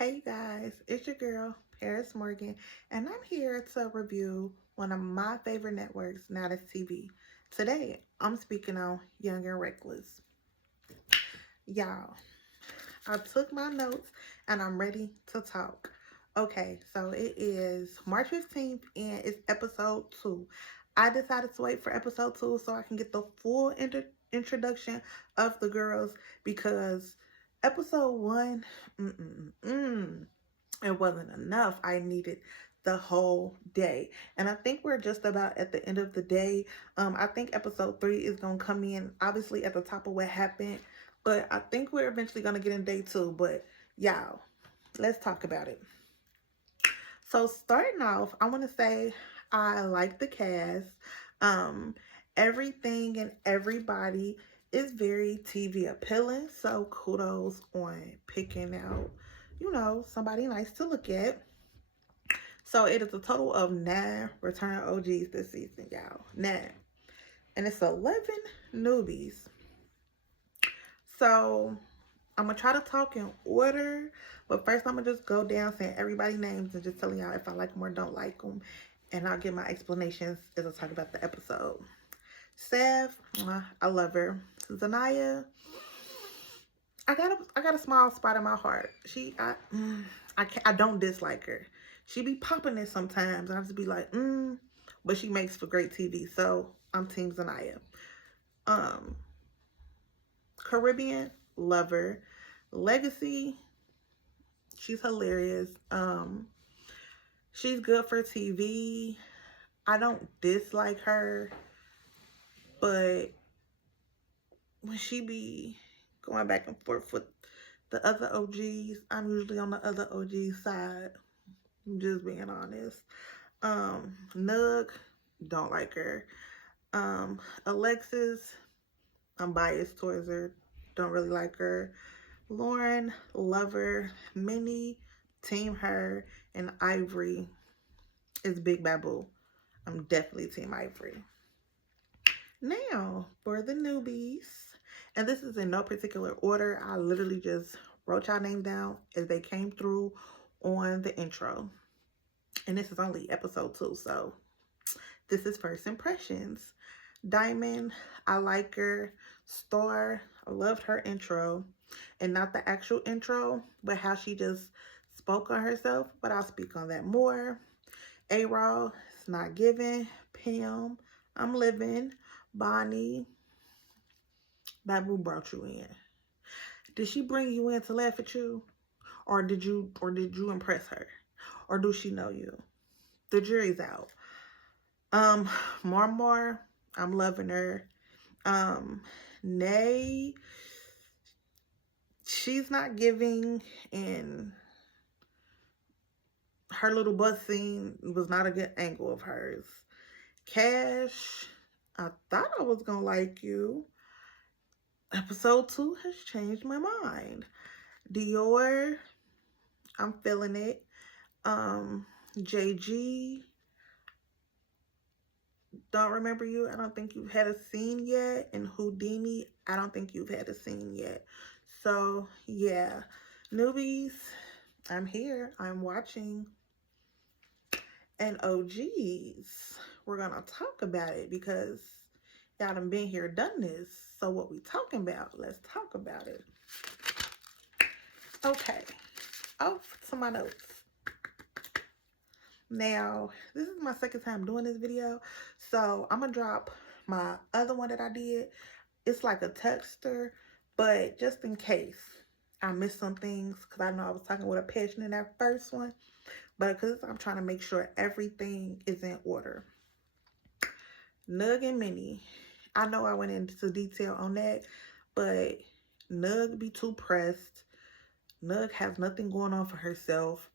Hey you guys, it's your girl, Paris Morgan, and I'm here to review one of my favorite networks, now that's TV. Today, I'm speaking on Young and Reckless. Y'all, I took my notes and I'm ready to talk. Okay, so it is March 15th and it's episode 2. I decided to wait for episode 2 so I can get the full introduction of the girls because episode 1, it wasn't enough. I needed the whole day. And I think we're just about at the end of the day. I think episode 3 is going to come in obviously at the top of what happened. But I think we're eventually going to get in day 2. But y'all, let's talk about it. So starting off, I want to say I like the cast. Um, Everything and everybody is very TV appealing. So kudos on picking out, somebody nice to look at. So it is a total of 9 return OGs this season, y'all. 9. And it's 11 newbies. So I'm going to try to talk in order. But first I'm going to just go down saying everybody's names and just telling y'all if I like them or don't like them. And I'll give my explanations as I talk about the episode. Steph, I love her. Zanaya, I got a small spot in my heart. I don't dislike her. She be popping it sometimes, and I just be like, but she makes for great TV. So I'm Team Zanaya. Um, Caribbean, love her. Legacy, she's hilarious. She's good for TV. I don't dislike her, but when she be going back and forth with the other OGs, I'm usually on the other OG side. I'm just being honest. Nug, don't like her. Alexis, I'm biased towards her. Don't really like her. Lauren, love her. Minnie, team her. And Ivory is Big Babu. I'm definitely team Ivory. Now, for the newbies, and this is in no particular order. I literally just wrote y'all name down as they came through on the intro. And this is only episode 2, so this is first impressions. Diamond, I like her. Star, I loved her intro. And not the actual intro, but how she just spoke on herself. But I'll speak on that more. A-Raw, it's not giving. Pam, I'm living. Bonnie, Babu brought you in. Did she bring you in to laugh at you? Or did you impress her? Or does she know you? The jury's out. Marmar, I'm loving her. Nay, she's not giving, and her little bus scene was not a good angle of hers. Cash, I thought I was gonna like you. Episode 2 has changed my mind. Dior, I'm feeling it. JG, don't remember you. I don't think you've had a scene yet. And Houdini, I don't think you've had a scene yet. So, yeah. Newbies, I'm here. I'm watching. And OGs, we're going to talk about it because y'all done been here, done this. So what we talking about? Let's talk about it. Okay. Off to my notes. Now, this is my second time doing this video, so I'm going to drop my other one that I did. It's like a texter, but just in case I missed some things, because I know I was talking with a passion in that first one, but because I'm trying to make sure everything is in order. Nug and Minnie, I know I went into detail on that, but Nug be too pressed. Nug has nothing going on for herself.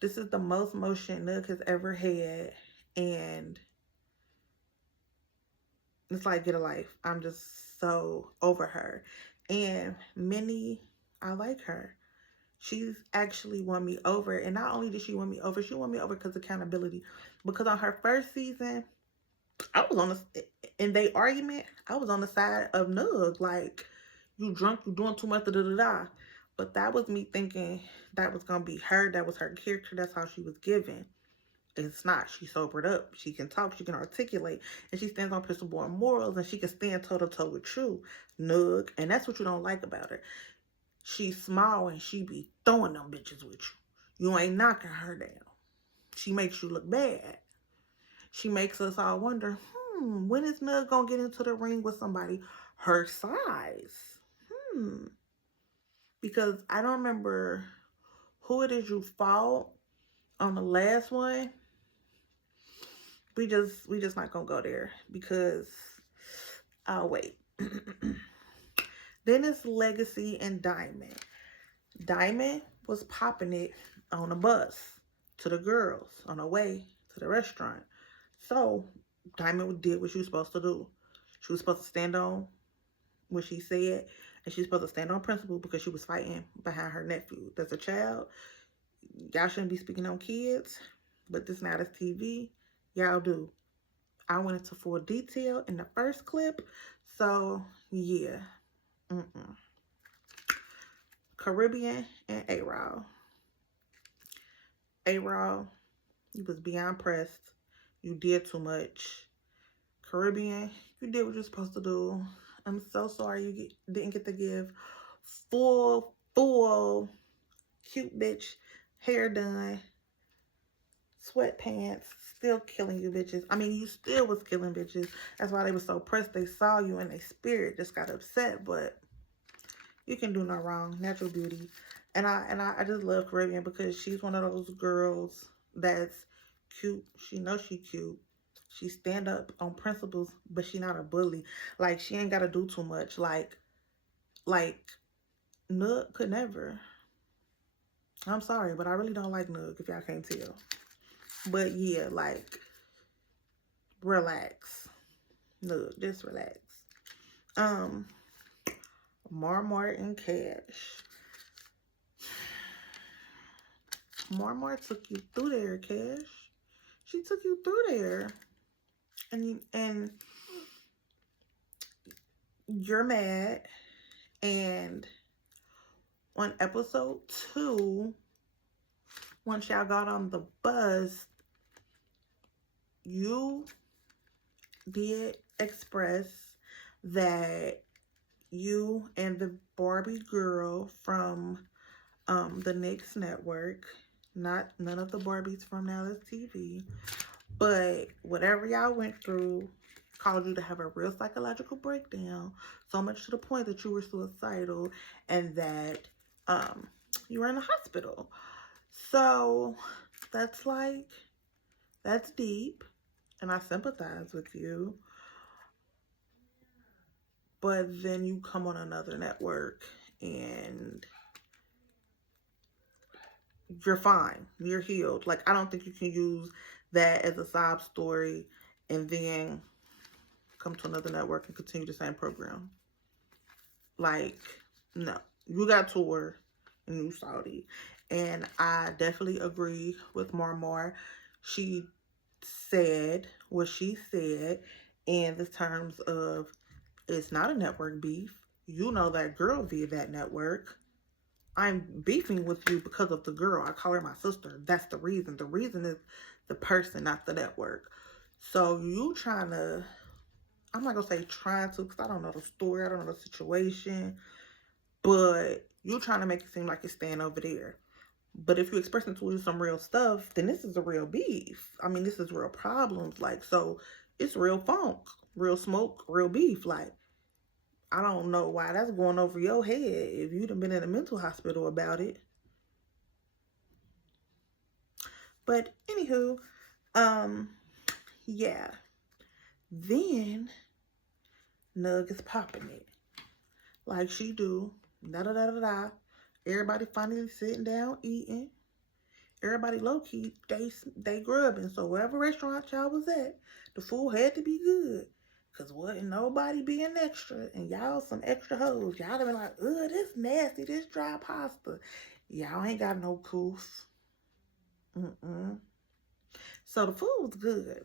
This is the most motion Nug has ever had, and it's like, get a life. I'm just so over her. And Minnie, I like her. She's actually won me over, and not only did she win me over because of accountability. Because on her first season, I was on in their argument, I was on the side of Nug, like, you drunk, you doing too much, da da da da. But that was me thinking that was going to be her. That was her character. That's how she was given. It's not. She sobered up. She can talk. She can articulate. And she stands on principle and morals. And she can stand toe-to-toe with you, Nug. And that's what you don't like about her. She's small and she be throwing them bitches with you. You ain't knocking her down. She makes you look bad. She makes us all wonder, when is Nug going to get into the ring with somebody her size? Because I don't remember who it is you fought on the last one. We just not gonna go there because I'll wait. Then it's Legacy and Diamond. Diamond was popping it on a bus to the girls on her way to the restaurant. So Diamond did what she was supposed to do. She was supposed to stand on what she said, and she's supposed to stand on principle because she was fighting behind her nephew. That's a child. Y'all shouldn't be speaking on kids, but this now is TV. Y'all do. I went into full detail in the first clip, so yeah. Caribbean and A-Raw. A-Raw, you was beyond pressed. You did too much. Caribbean, you did what you're supposed to do. I'm so sorry you didn't get to give full cute bitch hair done, sweatpants, still killing you bitches. I mean, you still was killing bitches. That's why they were so pressed. They saw you and their spirit just got upset, but you can do no wrong. Natural beauty. And I just love Caribbean because she's one of those girls that's cute. She knows she cute. She stand up on principles, but she not a bully. Like, she ain't got to do too much. Like, Nook could never. I'm sorry, but I really don't like Nook, if y'all can't tell. But yeah, like, relax. Nook, just relax. Marmar and Cash. Marmar took you through there, Cash. She took you through there. And you're mad. And on episode 2, once y'all got on the bus, you did express that you and the Barbie girl from the Next Network, none of the Barbies from Now That's TV, but whatever y'all went through caused you to have a real psychological breakdown, so much to the point that you were suicidal and that you were in the hospital. So that's deep, and I sympathize with you. But then you come on another network and you're fine. You're healed. Like, I don't think you can use that as a sob story and then come to another network and continue the same program. Like, no. You got tour and you Saudi. And I definitely agree with Marmar. She said what she said in the terms of, it's not a network beef. You know that girl via that network. I'm beefing with you because of the girl. I call her my sister. That's the reason. The reason is the person, not the network. So you trying to, I'm not going to say trying to because I don't know the story. I don't know the situation. But you trying to make it seem like you're staying over there. But if you're expressing to you some real stuff, then this is a real beef. I mean, this is real problems. Like, so it's real funk, real smoke, real beef. Like, I don't know why that's going over your head if you'd have been in a mental hospital about it. But anywho, yeah. Then Nug is popping it like she do. Da-da-da-da-da. Everybody finally sitting down eating. Everybody low-key, they grubbing. So wherever restaurant y'all was at, the food had to be good. Because wasn't nobody being extra. And y'all some extra hoes. Y'all have been like, ugh, this nasty, this dry pasta. Y'all ain't got no coof. So the food was good.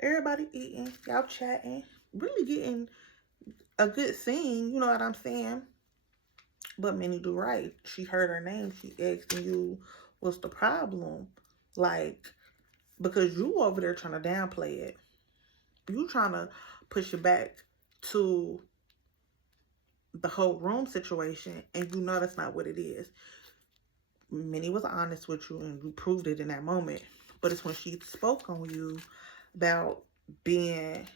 Everybody eating, y'all chatting, really getting a good scene. You know what I'm saying? But Minnie do right. She heard her name. She asking you, what's the problem? Like, because you over there trying to downplay it. You trying to push it back to the whole room situation, and you know that's not what it is. Minnie was honest with you, and you proved it in that moment. But it's when she spoke on you about being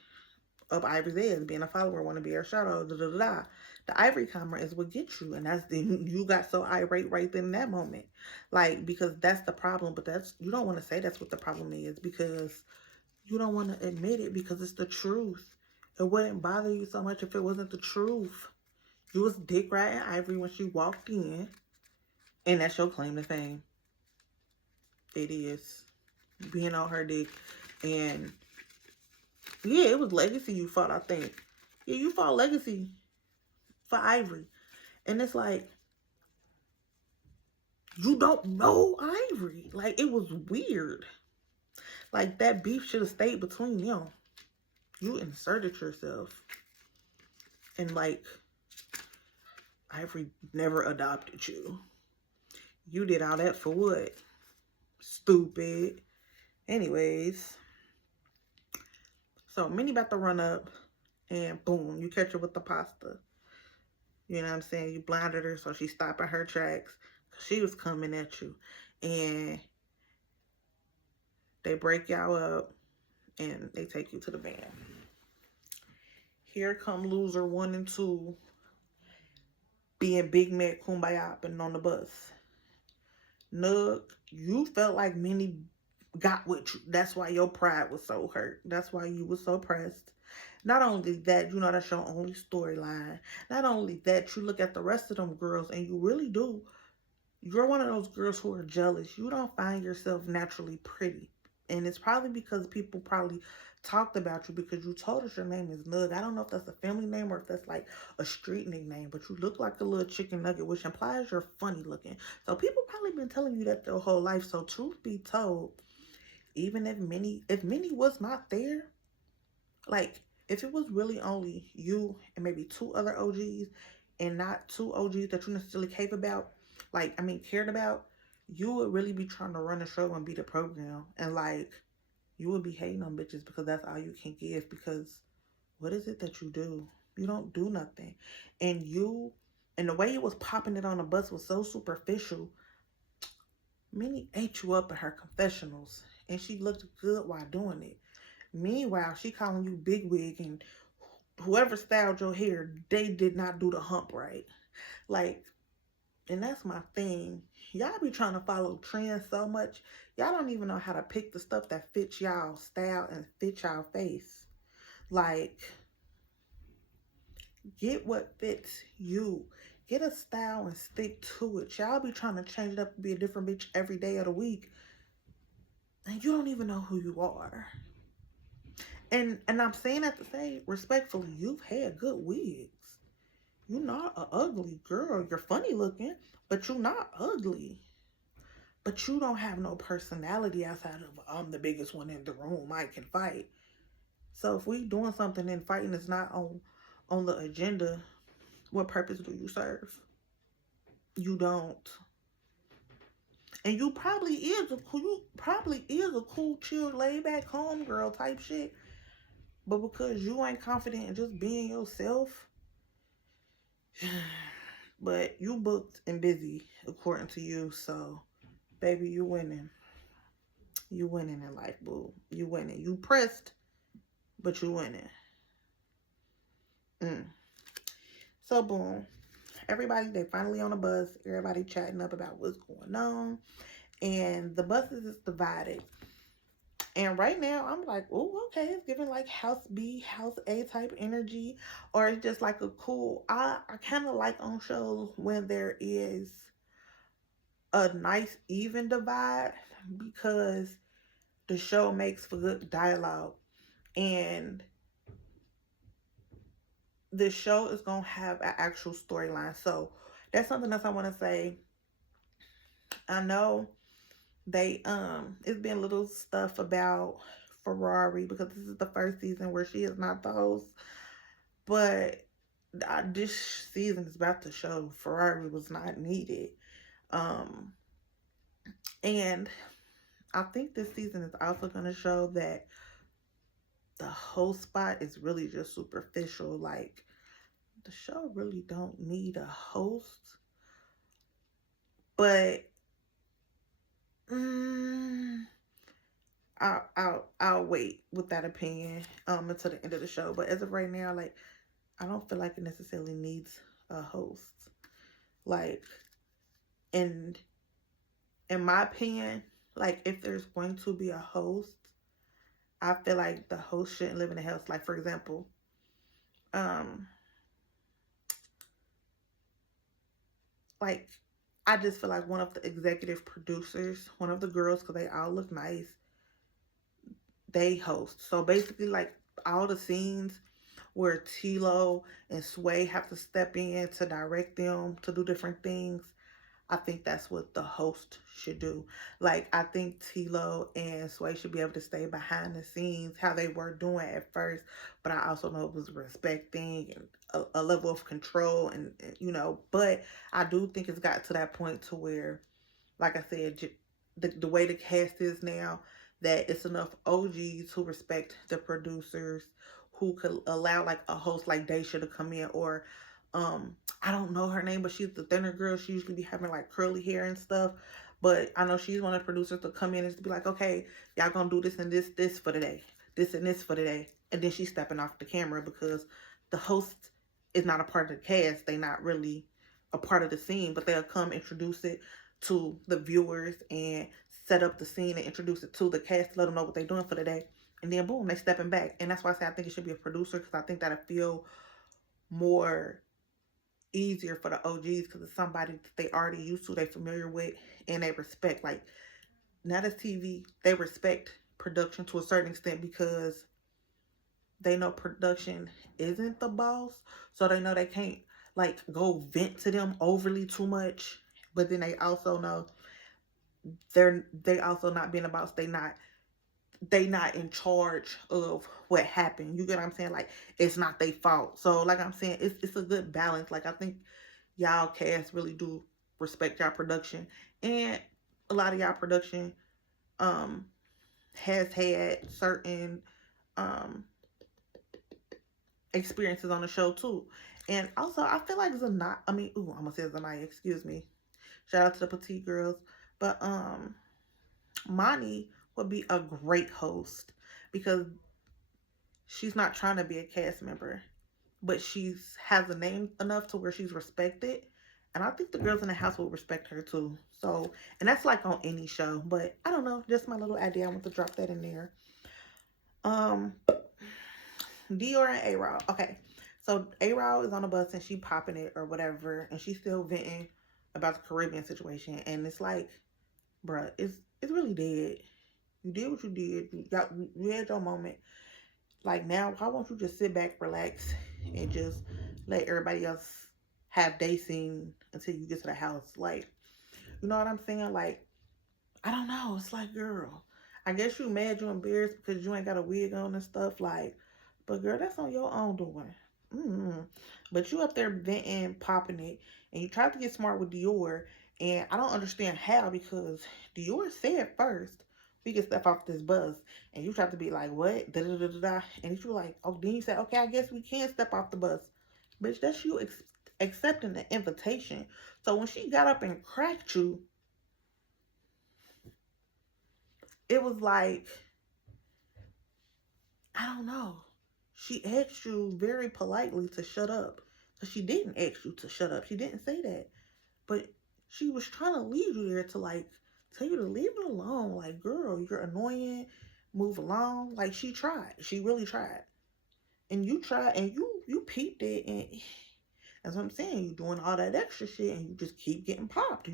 up Ivory's ass, being a follower, want to be her shadow, da da da. The Ivory camera is what gets you, and that's the you got so irate right then in that moment, like because that's the problem. But that's you don't want to say that's what the problem is because you don't want to admit it because it's the truth. It wouldn't bother you so much if it wasn't the truth. You was dick riding Ivory when she walked in, and that's your claim to fame. It is being on her dick, and yeah, it was Legacy you fought. I think yeah, you fought Legacy for Ivory. And it's like, you don't know Ivory. Like, it was weird. Like, that beef should have stayed between them. You inserted yourself. And, like, Ivory never adopted you. You did all that for what? Stupid. Anyways. So, Minnie about to run up. And boom, you catch her with the pasta. You know what I'm saying? You blinded her so she stopped at her tracks. She was coming at you. And they break y'all up. And they take you to the van. Here come loser 1 and 2 being Big Mac Kumbaya and on the bus. Nug, you felt like Minnie got with you. That's why your pride was so hurt. That's why you were so pressed. Not only that, you know that's your only storyline. Not only that, you look at the rest of them girls and you really do. You're one of those girls who are jealous. You don't find yourself naturally pretty. And it's probably because people probably talked about you because you told us your name is Nug. I don't know if that's a family name or if that's like a street nickname, but you look like a little chicken nugget, which implies you're funny looking. So people probably been telling you that their whole life. So truth be told, even if Minnie was not there, like if it was really only you and maybe 2 other OGs and not 2 OGs that you necessarily cared about, you would really be trying to run the show and be the program. And like, you would be hating on bitches because that's all you can give. Because what is it that you do? You don't do nothing. And the way it was popping it on the bus was so superficial. Minnie ate you up in her confessionals. And she looked good while doing it. Meanwhile, she calling you bigwig and whoever styled your hair, they did not do the hump right. Like, and that's my thing. Y'all be trying to follow trends so much. Y'all don't even know how to pick the stuff that fits y'all style and fit y'all face. Like, get what fits you. Get a style and stick to it. Y'all be trying to change it up and be a different bitch every day of the week. And you don't even know who you are. And I'm saying that to say, respectfully, you've had good wigs. You're not an ugly girl. You're funny looking, but you're not ugly. But you don't have no personality outside of I'm the biggest one in the room. I can fight. So if we doing something and fighting is not on the agenda, what purpose do you serve? You don't. And you probably is a cool, chill, laid back home girl type shit. But because you ain't confident in just being yourself, but you booked and busy according to you, so baby, you winning. You winning in life, boo. You winning. You pressed, but you winning. So boom. Everybody, they finally on the bus. Everybody chatting up about what's going on. And the buses is divided. And right now, I'm like, oh, okay, it's giving like House B, House A type energy. Or it's just like a cool, I kind of like on shows when there is a nice even divide because the show makes for good dialogue. And the show is going to have an actual storyline. So that's something else I want to say. I know it's been little stuff about Ferrari because this is the first season where she is not the host, but this season is about to show Ferrari was not needed. Um, and I think this season is also going to show that the host spot is really just superficial. Like, the show really don't need a host, but mm, I'll wait with that opinion until the end of the show. But as of right now, like, I don't feel like it necessarily needs a host. Like, in in my opinion, like, if there's going to be a host, I feel like the host shouldn't live in the house. Like, for example, um, like, I just feel like one of the executive producers, one of the girls, because they all look nice, they host. So basically, like, all the scenes where Tilo and Sway have to step in to direct them to do different things, I think that's what the host should do. Like, I think Tilo and Sway should be able to stay behind the scenes how they were doing at first, but I also know it was a respect thing and a level of control, and but I do think it's got to that point to where, like I said, the way the cast is now, that it's enough OGs who respect the producers, who could allow like a host like Daisha to come in, or I don't know her name, but she's the thinner girl. She usually be having like curly hair and stuff. But I know she's one of the producers to come in and to be like, okay, y'all gonna do this and this for today, this and this for today, and then she's stepping off the camera because the host is not a part of the cast. They not really a part of the scene, but they'll come introduce it to the viewers and set up the scene and introduce it to the cast to let them know what they're doing for the day. And then boom, they stepping back. And that's why I say I think it should be a producer, because I think that'll feel more easier for the OGs, because it's somebody that they already used to, they familiar with, and they respect. Like, now this TV, they respect production to a certain extent because they know production isn't the boss. So they know they can't like go vent to them overly too much. But then they also know they also not being a boss. They not in charge of what happened. You get what I'm saying? Like, it's not their fault. So like I'm saying, it's a good balance. Like, I think y'all cast really do respect y'all production, and a lot of y'all production um has had certain um experiences on the show too. And also, I feel like Zanaya, I'm gonna say Zanaya, excuse me. Shout out to the petite girls. But Mani would be a great host because she's not trying to be a cast member, but she's has a name enough to where she's respected. And I think the girls in the house will respect her too. So, and that's like on any show, but I don't know, just my little idea. I want to drop that in there. Um, Dior and A-Rod. Okay, so A-Rod is on the bus and she popping it or whatever, and she's still venting about the Caribbean situation. And it's like, bruh, it's really dead. You did what you did. You had your moment. Like, now, why won't you just sit back, relax, and just let everybody else have their scene until you get to the house? Like, you know what I'm saying? Like, I don't know. It's like, girl, I guess you mad, you embarrassed because you ain't got a wig on and stuff. Like, but girl, that's on your own doing. Mm-hmm. But you up there venting, popping it, and you tried to get smart with Dior, and I don't understand how, because Dior said first we can step off this bus, and you tried to be like, what? Da da da da da. And you were like, oh, then you said, okay, I guess we can step off the bus. Bitch, that's you accepting the invitation. So when she got up and cracked you, it was like, I don't know. She asked you very politely to shut up. But she didn't ask you to shut up. She didn't say that. But she was trying to lead you there to like tell you to leave it alone. Like, girl, you're annoying. Move along. Like, she tried. She really tried. And you tried, and you peeped it, and that's what I'm saying. You doing all that extra shit and you just keep getting popped.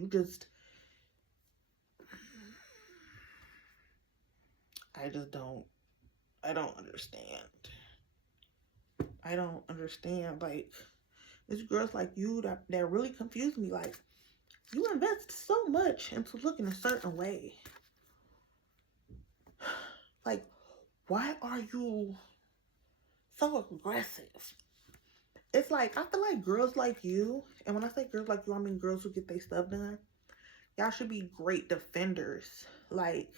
I just don't I don't understand. I don't understand. Like, it's girls like you that really confuse me. Like, you invest so much into looking a certain way. Like, why are you so aggressive? it's like, I feel like girls like you, and when I say girls like you, I mean girls who get their stuff done. Y'all should be great defenders. Like,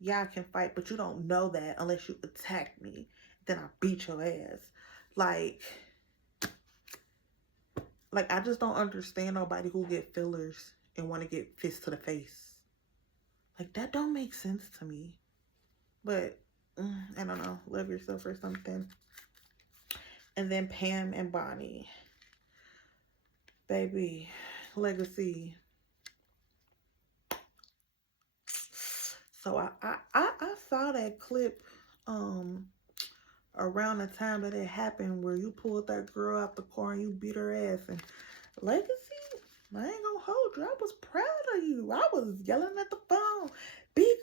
y'all can fight, but you don't know that unless you attack me. Then I beat your ass. Like I just don't understand nobody who get fillers and want to get fist to the face. Like, that don't make sense to me. But, I don't know. Love yourself or something. And then Pam and Bonnie. Baby, Legacy. So I saw that clip around the time that it happened where you pulled that girl out the car and you beat her ass. And Legacy, I ain't gonna hold you. I was proud of you. I was yelling at the phone. Big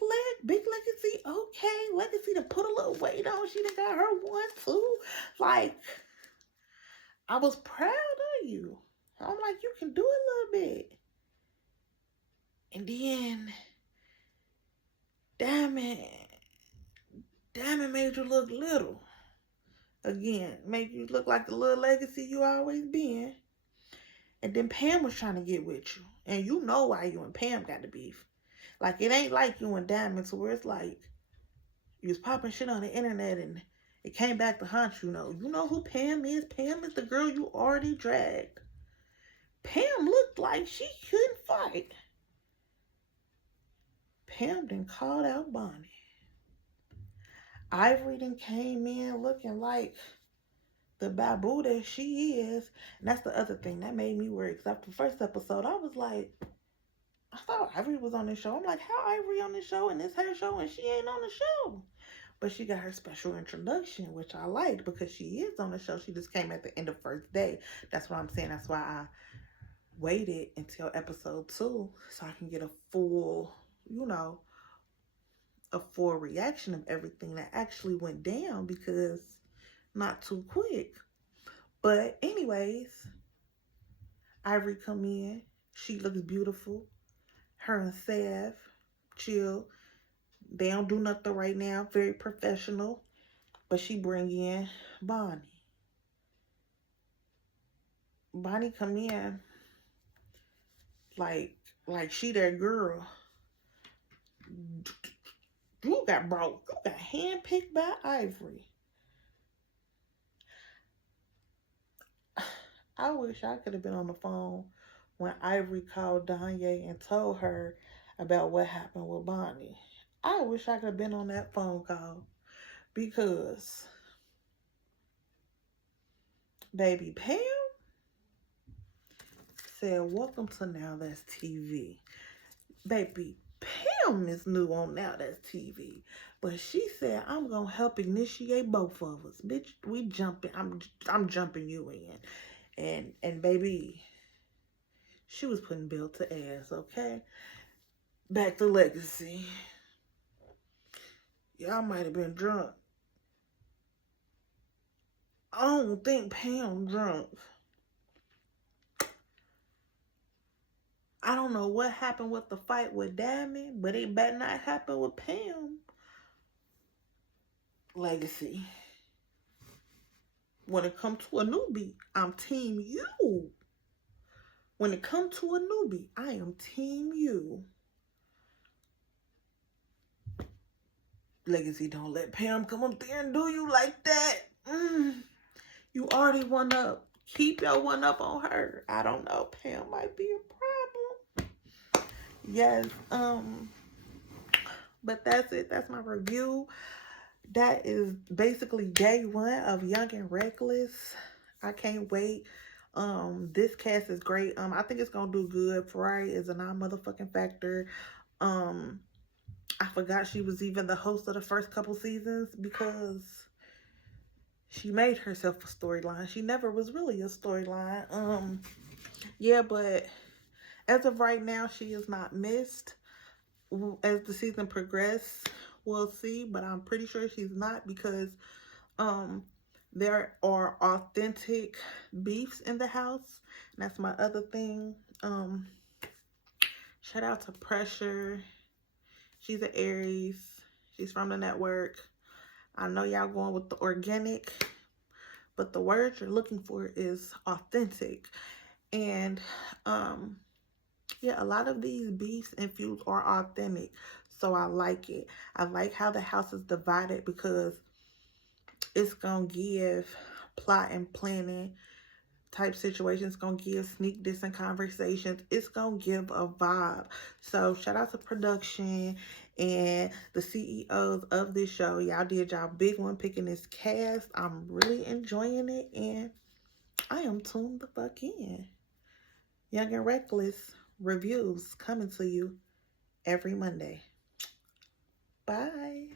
Legacy, okay. Legacy to put a little weight on. She done got her one too. Like, I was proud of you. I'm like, you can do it a little bit. And then Diamond made you look little. Again, made you look like the little Legacy you always been. And then Pam was trying to get with you. And you know why you and Pam got the beef. Like, it ain't like you and Diamond, so where it's like, you was popping shit on the internet and it came back to haunt you. You know who Pam is? Pam is the girl you already dragged. Pam looked like she couldn't fight. Pam done called out Bonnie. Ivory done came in looking like the babu that she is. And that's the other thing that made me worry. Because after the first episode, I was like, I thought Ivory was on this show. I'm like, how Ivory on this show and it's her show and she ain't on the show? But she got her special introduction, which I liked because she is on the show. She just came at the end of first day. That's what I'm saying. That's why I waited until episode 2 so I can get a full, a full reaction of everything that actually went down, because not too quick. But anyways, Ivory come in. She looks beautiful. Her and Sav chill. They don't do nothing right now. Very professional. But she bring in Bonnie. Bonnie come in like she that girl. You got handpicked by Ivory. I wish I could have been on the phone when Ivory called Danye and told her about what happened with Bonnie. I wish I could have been on that phone call, because baby Pam said, welcome to Now That's TV. Baby Pam is new on Now That's TV. But she said, I'm going to help initiate both of us. Bitch, we jumping. I'm jumping you in. And baby, she was putting Bill to ass, okay? Back to Legacy. Y'all might have been drunk. I don't think Pam drunk. I don't know what happened with the fight with Diamond, but it better not happen with Pam. Legacy. When it comes to a newbie, I'm team you. When it comes to a newbie, I am team you. Legacy, don't let Pam come up there and do you like that. You already one up. Keep your one up on her. I don't know. Pam might be a problem. Yes. But that's it. That's my review. That is basically day 1 of Young and Reckless. I can't wait. This cast is great. I think it's gonna do good. Ferrari is a non-motherfucking factor. I forgot she was even the host of the first couple seasons, because she made herself a storyline. She never was really a storyline. Yeah, but as of right now, she is not missed. As the season progresses, we'll see, but I'm pretty sure she's not, because there are authentic beefs in the house. And that's my other thing. Shout out to Pressure. She's an Aries. She's from the network. I know y'all going with the organic, but the word you're looking for is authentic. And yeah, a lot of these beefs and feuds are authentic, so I like it. I like how the house is divided because it's gonna give plot and planning type situations, gonna give sneak dissing conversations. It's gonna give a vibe. So shout out to production and the CEOs of this show. Y'all did y'all big one picking this cast. I'm really enjoying it, and I am tuned the fuck in. Young and Reckless reviews coming to you every Monday. Bye.